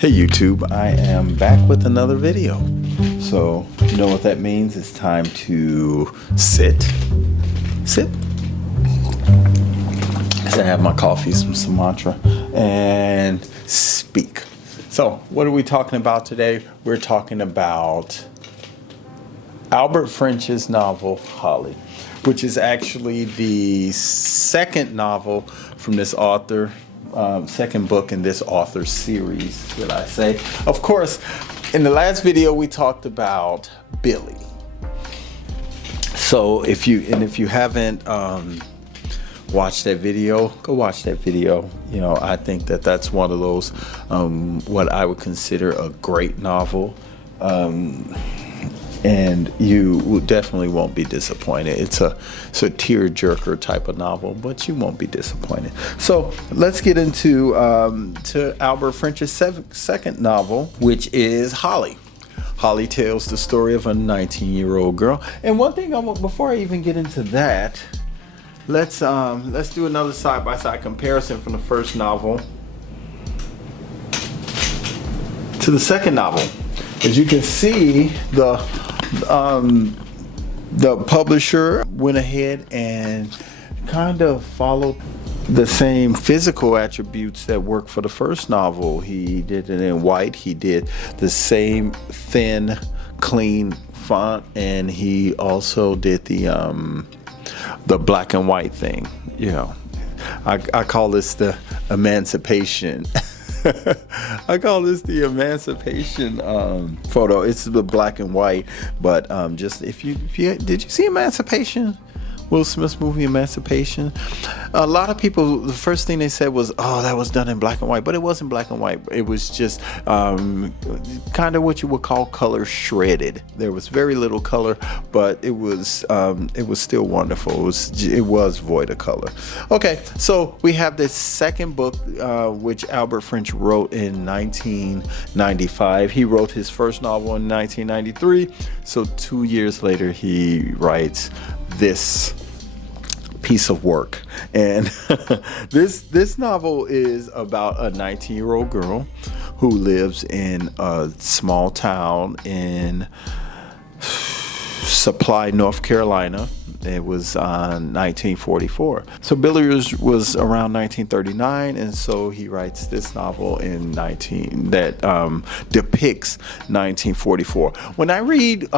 Hey YouTube, I am back with another video. So, you know what that means? It's time to sit. As I have my coffee, some Sumatra, and speak. So, what are we talking about today? We're talking about Albert French's novel, Holly, which is actually the second novel from this author. Second book in this author series, should I say. Of course, in the last video we talked about Billy. So if you haven't watched that video, go watch that video. You know, I think that that's one of those what I would consider a great novel. And you definitely won't be disappointed. It's a tear-jerker type of novel, but you won't be disappointed. So let's get into to Albert French's second novel, which is Holly. Holly tells the story of a 19-year-old girl. And one thing before I even get into that, let's do another side-by-side comparison from the first novel to the second novel. As you can see, the publisher went ahead and kind of followed the same physical attributes that worked for the first novel. He did it in white. He did the same thin, clean font, and he also did the black and white thing. You know, I call this the emancipation. I call this the emancipation photo. It's the black and white, but just if you did you see Emancipation? Will Smith's movie Emancipation? A lot of people, the first thing they said was, oh, that was done in black and white, but it wasn't black and white. It was just kind of what you would call color shredded. There was very little color, but it was still wonderful. It was void of color. Okay, so we have this second book, which Albert French wrote in 1995. He wrote his first novel in 1993. So 2 years later, he writes this piece of work. And this novel is about a 19-year-old girl who lives in a small town in Supply, North Carolina. It was 1944. So Billy was around 1939, and so he writes this novel in that depicts 1944. When I read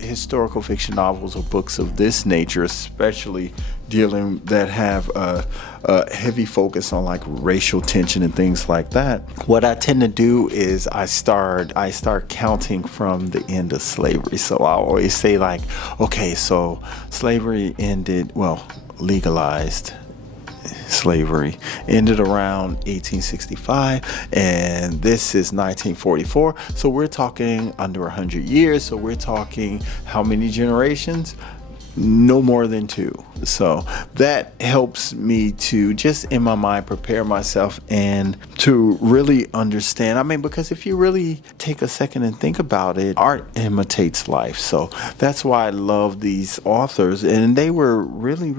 historical fiction novels or books of this nature, especially that have a heavy focus on like racial tension and things like that, what I tend to do is I start counting from the end of slavery. So I always say like, okay, so slavery ended, legalized slavery ended around 1865, and this is 1944. So we're talking under 100 years. So we're talking how many generations? No more than 2. So that helps me to just in my mind prepare myself and to really understand. I mean, because if you really take a second and think about it, art imitates life. So that's why I love these authors, and they were really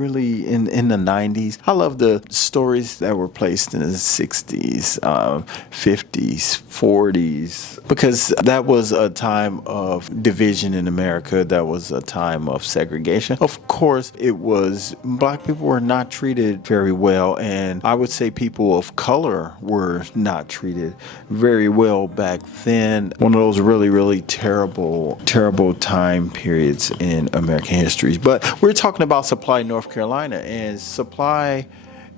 in the 90s. I love the stories that were placed in the 60s, 50s, 40s, because that was a time of division in America. That was a time of segregation. Of course, black people were not treated very well, and I would say people of color were not treated very well back then. One of those really terrible time periods in American history. But we're talking about Supply, North Carolina, and Supply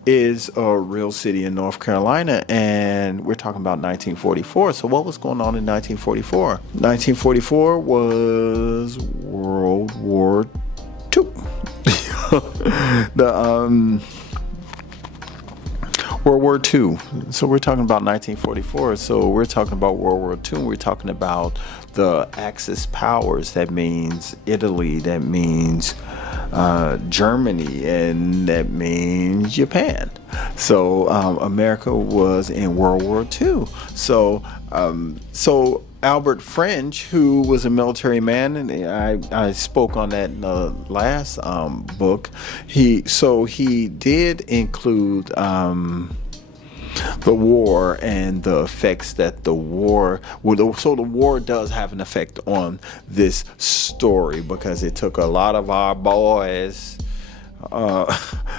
is a real city in North Carolina, and we're talking about 1944. So what was going on in 1944? 1944 was World War II. World War II. So we're talking about 1944. So we're talking about World War II. We're talking about the Axis powers. That means Italy. That means Germany, and that means Japan. So America was in World War II. So Albert French, who was a military man, and I spoke on that in the last book. He did include the war and the effects that the war, so the war does have an effect on this story, because it took a lot of our boys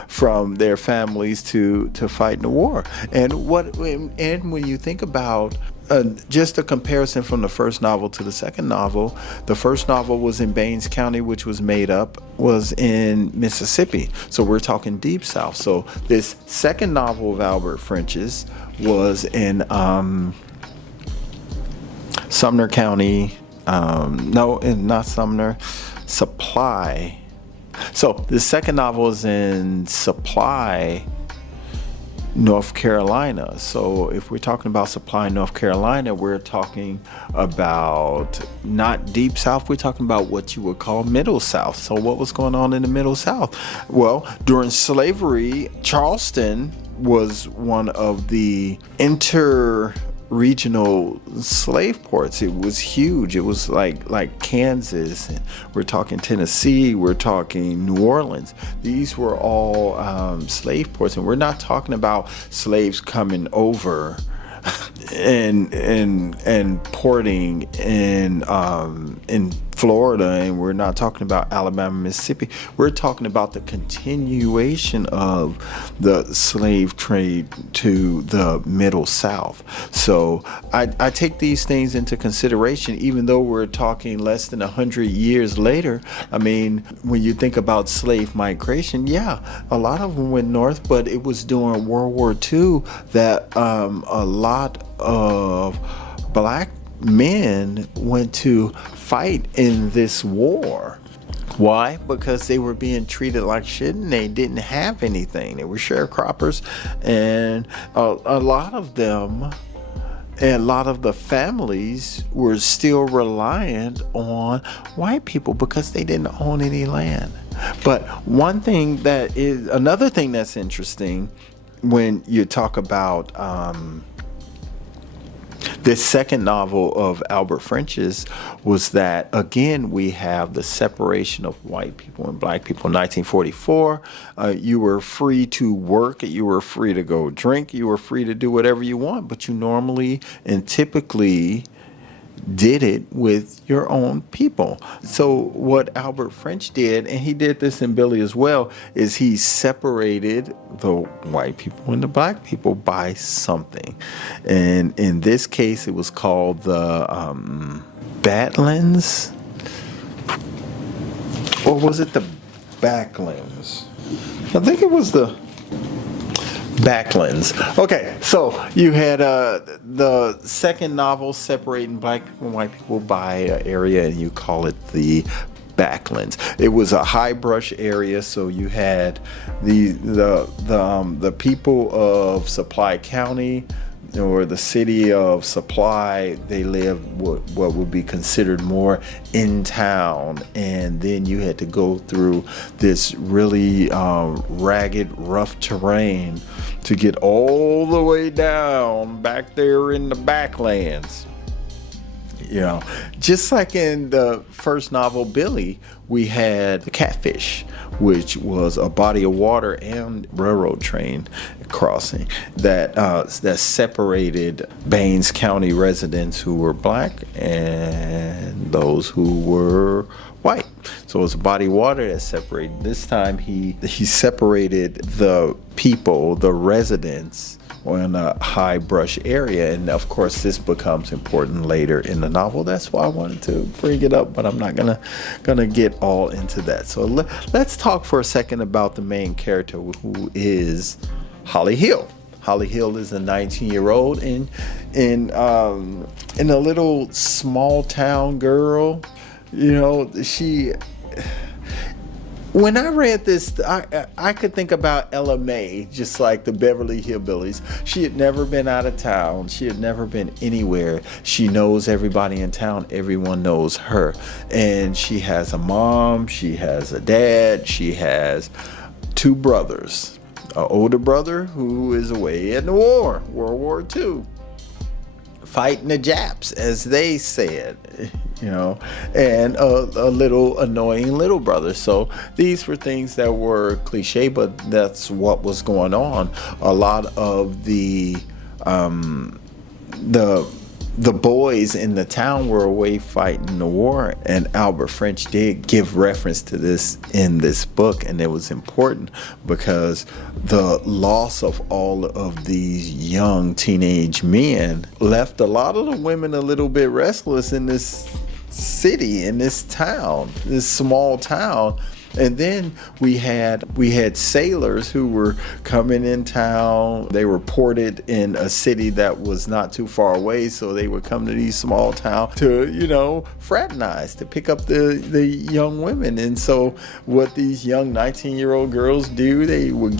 from their families to fight in the war. And when you think about just a comparison from the first novel to the second novel, the first novel was in Baines County, which was in Mississippi. So we're talking deep South. So this second novel of Albert French's was in Sumner County. No, not Sumner, Supply. So the second novel is in Supply, North Carolina. So if we're talking about Supply, North Carolina, we're talking about not deep South, we're talking about what you would call Middle South. So what was going on in the Middle South? Well, during slavery, Charleston was one of the regional slave ports. It was huge. It was like Kansas. We're talking Tennessee. We're talking New Orleans. These were all slave ports, and we're not talking about slaves coming over and porting in Florida, and we're not talking about Alabama, Mississippi. We're talking about the continuation of the slave trade to the Middle South. So I take these things into consideration, even though we're talking less than 100 years later. I mean, when you think about slave migration, yeah, a lot of them went north, but it was during World War II that a lot of black men went to fight in this war. Why? Because they were being treated like shit, and they didn't have anything. They were sharecroppers, and a lot of them, and a lot of the families were still reliant on white people because they didn't own any land. But another thing that's interesting when you talk about this second novel of Albert French's was that, again, we have the separation of white people and black people. In 1944, you were free to work, you were free to go drink, you were free to do whatever you want, but you normally and typically did it with your own people. So what Albert French did, and he did this in Billy as well, is he separated the white people and the black people by something. And in this case, it was called the Batlins, or was it the Backlins? I think it was the Backlins. Okay, so you had the second novel separating black people and white people by an area, and you call it the Backlands. It was a high brush area, so you had the people of Supply County, or the city of Supply. They lived what would be considered more in town, and then you had to go through this really ragged, rough terrain to get all the way down back there in the Backlands. You know, just like in the first novel, Billy, we had the Catfish, which was a body of water and railroad train crossing that separated Baines County residents who were black and those who were white. So it was a body of water that separated. This time he separated the people, the residents, on a high brush area, and of course this becomes important later in the novel. That's why I wanted to bring it up, but I'm not gonna get all into that. So let's talk for a second about the main character, who is Holly Hill. Holly Hill is a 19-year-old in a little small town girl. You know, when I read this, I could think about Ella May, just like the Beverly Hillbillies. She had never been out of town. She had never been anywhere. She knows everybody in town. Everyone knows her. And she has a mom. She has a dad. She has two brothers. An older brother who is away in the war, World War II. fighting the Japs, as they said, and a little annoying little brother. So these were things that were cliche, but that's what was going on. A lot of the boys in the town were away fighting the war, and Albert French did give reference to this in this book, and it was important because the loss of all of these young teenage men left a lot of the women a little bit restless in this city, in this town, this small town. And then we had sailors who were coming in town. They were ported in a city that was not too far away, so they would come to these small towns to, fraternize, to pick up the young women. And so what these young 19-year-old girls do, they would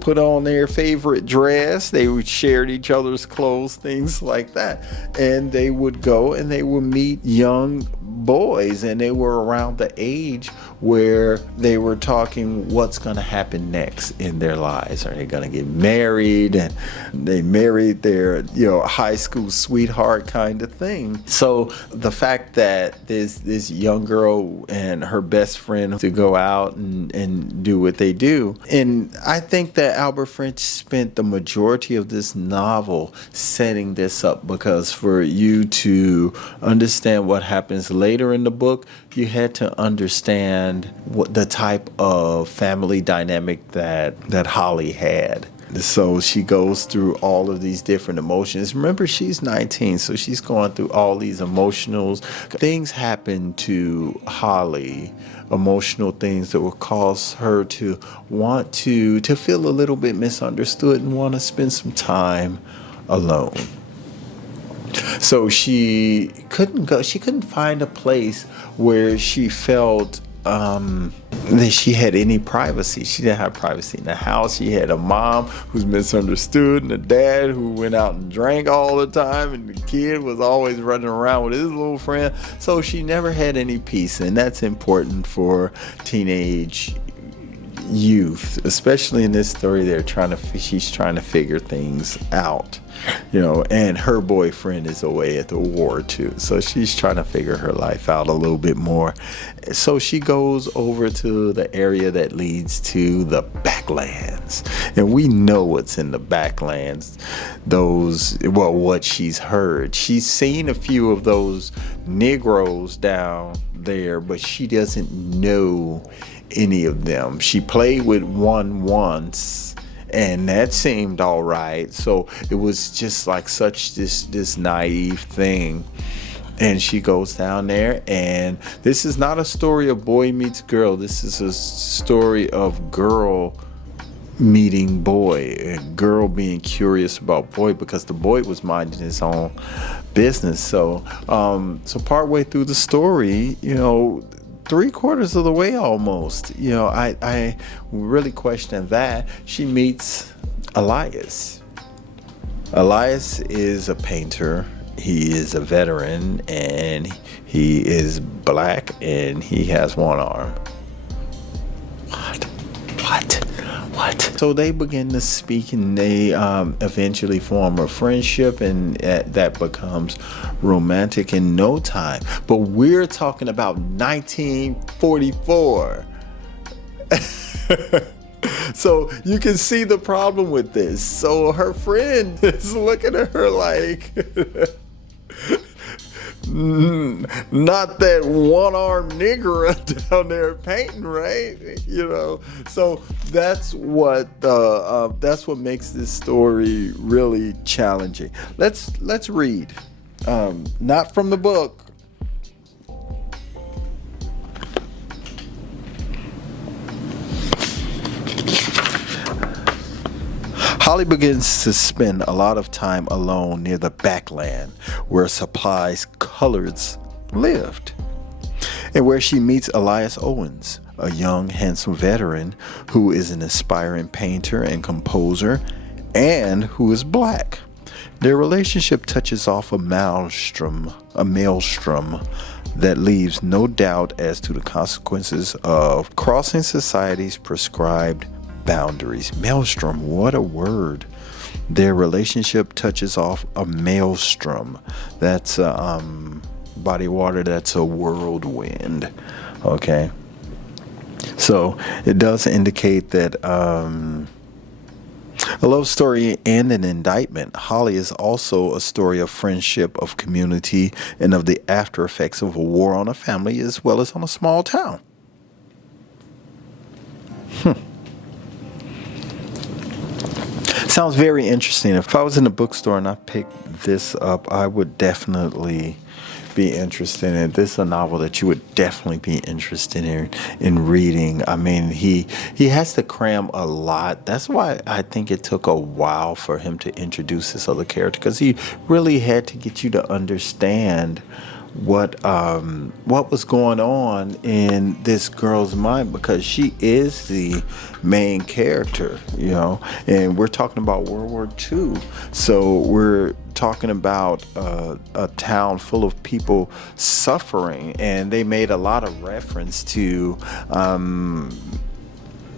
put on their favorite dress, they would share each other's clothes, things like that. And they would go and they would meet young boys, and they were around the age where they were talking what's going to happen next in their lives. Are they going to get married? And they married their high school sweetheart kind of thing. So the fact that this young girl and her best friend to go out and do what they do, and I think that Albert French spent the majority of this novel setting this up, because for you to understand what happens later in the book, you had to understand what the type of family dynamic that Holly had. So she goes through all of these different emotions. Remember, she's 19, so she's going through all these emotionals. Things happen to Holly, emotional things that will cause her to want to feel a little bit misunderstood and want to spend some time alone. So she couldn't find a place where she felt that she had any privacy. She didn't have privacy in the house. She had a mom who's misunderstood, and a dad who went out and drank all the time, and the kid was always running around with his little friend. So she never had any peace, and that's important for teenage youth, especially in this story. She's trying to figure things out, and her boyfriend is away at the war too, so she's trying to figure her life out a little bit more. So she goes over to the area that leads to the backlands, and we know what's in the backlands. What she's heard, she's seen a few of those Negroes down there, but she doesn't know any of them. She played with one once, and that seemed all right. So it was just like such this naive thing. And she goes down there, and this is not a story of boy meets girl. This is a story of girl meeting boy, and girl being curious about boy, because the boy was minding his own business. So partway through the story, 3/4 of the way almost, I really question that. She meets Elias. Elias is a painter. He is a veteran, and he is black, and he has one arm. What? So they begin to speak, and they eventually form a friendship, and that becomes romantic in no time. But we're talking about 1944. So you can see the problem with this. So her friend is looking at her like, not that one-armed nigger down there painting, right? So that's what makes this story really challenging. Let's read, not from the book. Holly begins to spend a lot of time alone near the backland where Supply's coloreds lived, and where she meets Elias Owens, a young, handsome veteran who is an aspiring painter and composer, and who is black. Their relationship touches off a maelstrom that leaves no doubt as to the consequences of crossing society's prescribed boundaries. Maelstrom, what a word. Their relationship touches off a maelstrom. That's a body of water that's a whirlwind. Okay. So it does indicate that a love story and an indictment. Holly is also a story of friendship, of community, and of the after effects of a war on a family as well as on a small town. Sounds very interesting. If I was in a bookstore and I picked this up, I would definitely be interested in it. This is a novel that you would definitely be interested in reading. I mean, he has to cram a lot. That's why I think it took a while for him to introduce this other character, because he really had to get you to understand what was going on in this girl's mind, because she is the main character, and we're talking about World War II. So we're talking about a town full of people suffering, and they made a lot of reference to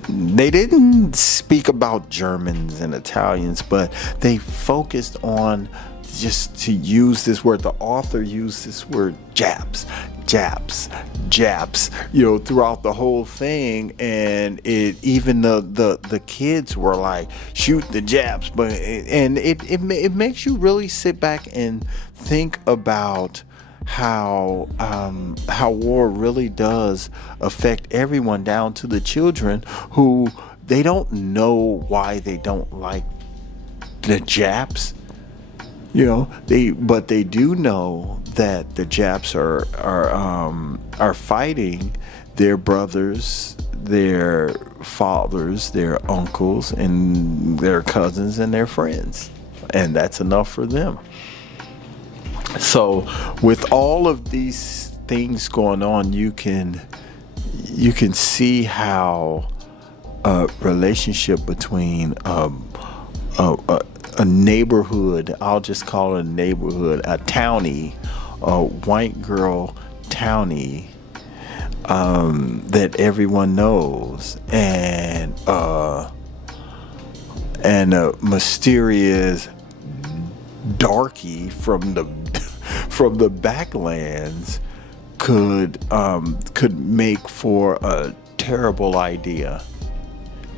they didn't speak about Germans and Italians, but they focused on, just to use this word, the author used this word Japs, throughout the whole thing, and even the kids were like, shoot the Japs, but it makes you really sit back and think about how war really does affect everyone, down to the children, who they don't know why they don't like the Japs. But they do know that the Japs are fighting their brothers, their fathers, their uncles, and their cousins and their friends, and that's enough for them. So, with all of these things going on, you can see how a relationship between a neighborhood, I'll just call it a neighborhood, a townie, a white girl townie, that everyone knows, and a mysterious darky from the backlands could make for a terrible idea.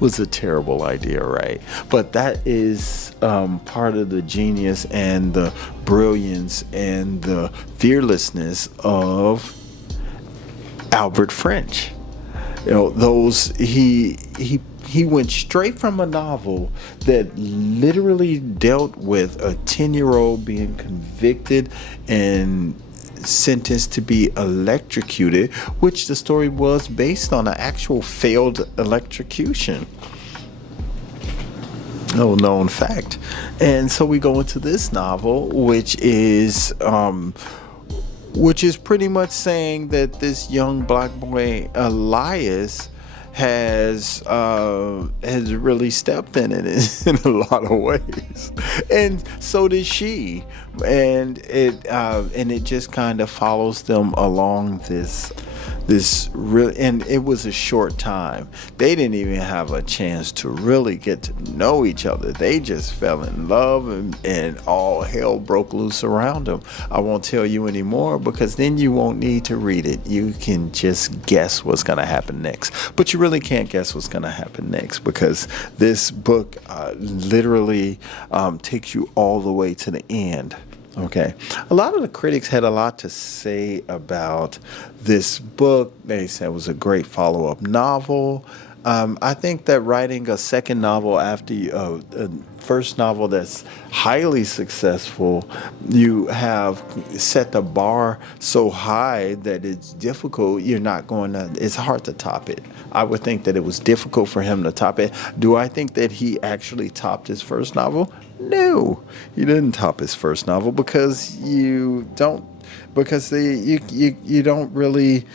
Was a terrible idea, right? But that is part of the genius and the brilliance and the fearlessness of Albert French. He went straight from a novel that literally dealt with a 10-year-old being convicted and sentenced to be electrocuted, which the story was based on an actual failed electrocution. No known fact. And so we go into this novel, which is pretty much saying that this young black boy Elias has really stepped in it in a lot of ways, and so did she, and it just kind of follows them along this real, and it was a short time. They didn't even have a chance to really get to know each other. They just fell in love, and all hell broke loose around them. I won't tell you anymore, because then you won't need to read it. You can just guess what's going to happen next. But you really can't guess what's going to happen next, because this book literally takes you all the way to the end. Okay. A lot of the critics had a lot to say about this book. They said it was a great follow-up novel. I think that writing a second novel after a first novel that's highly successful, you have set the bar so high that it's difficult. It's hard to top it. I would think that it was difficult for him to top it. Do I think that he actually topped his first novel? No, he didn't top his first novel, because you don't really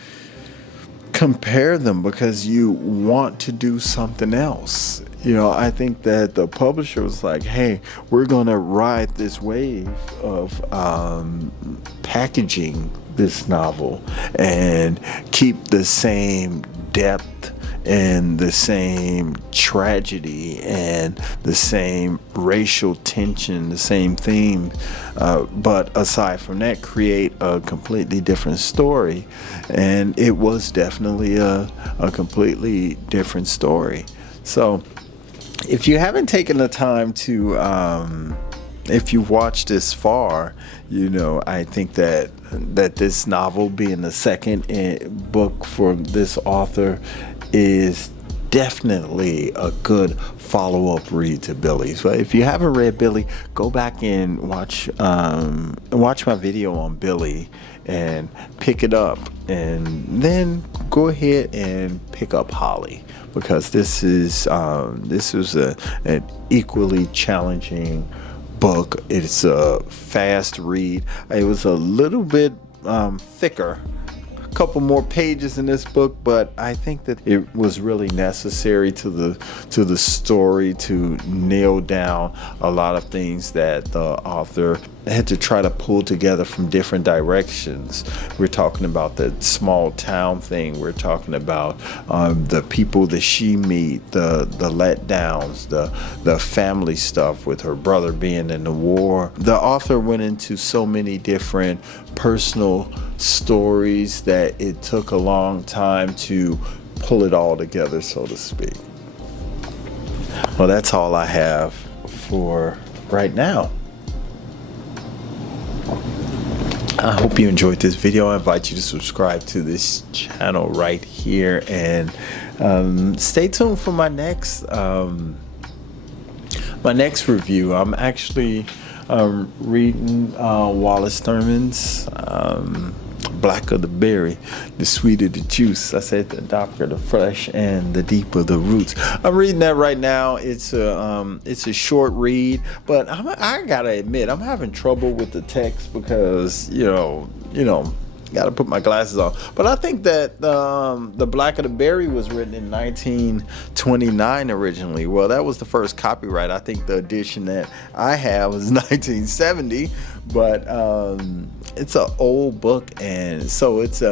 compare them, because you want to do something else. I think that the publisher was like, hey, we're going to ride this wave of packaging this novel and keep the same depth and the same tragedy and the same racial tension, the same theme, but aside from that, create a completely different story. And it was definitely a completely different story. So if you haven't taken the time to if you've watched this far, I think that this novel, being the second book for this author, is definitely a good follow-up read to Billy. So if you haven't read Billy, go back and watch my video on Billy and pick it up, and then go ahead and pick up Holly, because this was an equally challenging book. It's a fast read. It was a little bit thicker, a couple more pages in this book, but I think that it was really necessary to the story to nail down a lot of things that the author had to try to pull together from different directions. We're talking about the small town thing. We're talking about the people that she meet, the letdowns, the family stuff with her brother being in the war. The author went into so many different personal stories that it took a long time to pull it all together, so to speak. Well, that's all I have for right now. I hope you enjoyed this video. I invite you to subscribe to this channel right here, and stay tuned for my next review. I'm actually reading Wallace Thurman's Black of the Berry, the sweeter the juice. I said the darker the flesh and the deeper the roots. I'm reading that right now. It's a short read, but I gotta admit, I'm having trouble with the text because gotta put my glasses on. But I think that the Black of the Berry was written in 1929 originally. Well, that was the first copyright. I think the edition that I have was 1970, but it's an old book, and so it's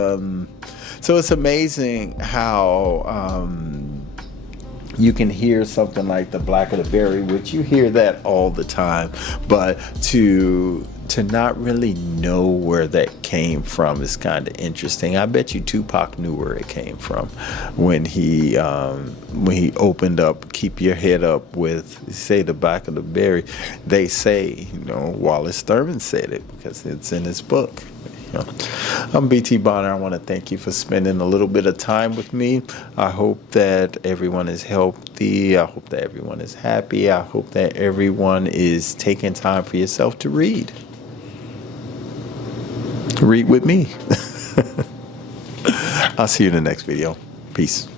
amazing how you can hear something like the Black of the Berry, which you hear that all the time, but to not really know where that came from is kind of interesting. I bet you Tupac knew where it came from when he opened up "Keep Your Head Up" with, say, the Black of the Berry. They say, Wallace Thurman said it because it's in his book. I'm BT Bonner. I want to thank you for spending a little bit of time with me. I hope that everyone is healthy. I hope that everyone is happy. I hope that everyone is taking time for yourself to read. Read with me. I'll see you in the next video. Peace.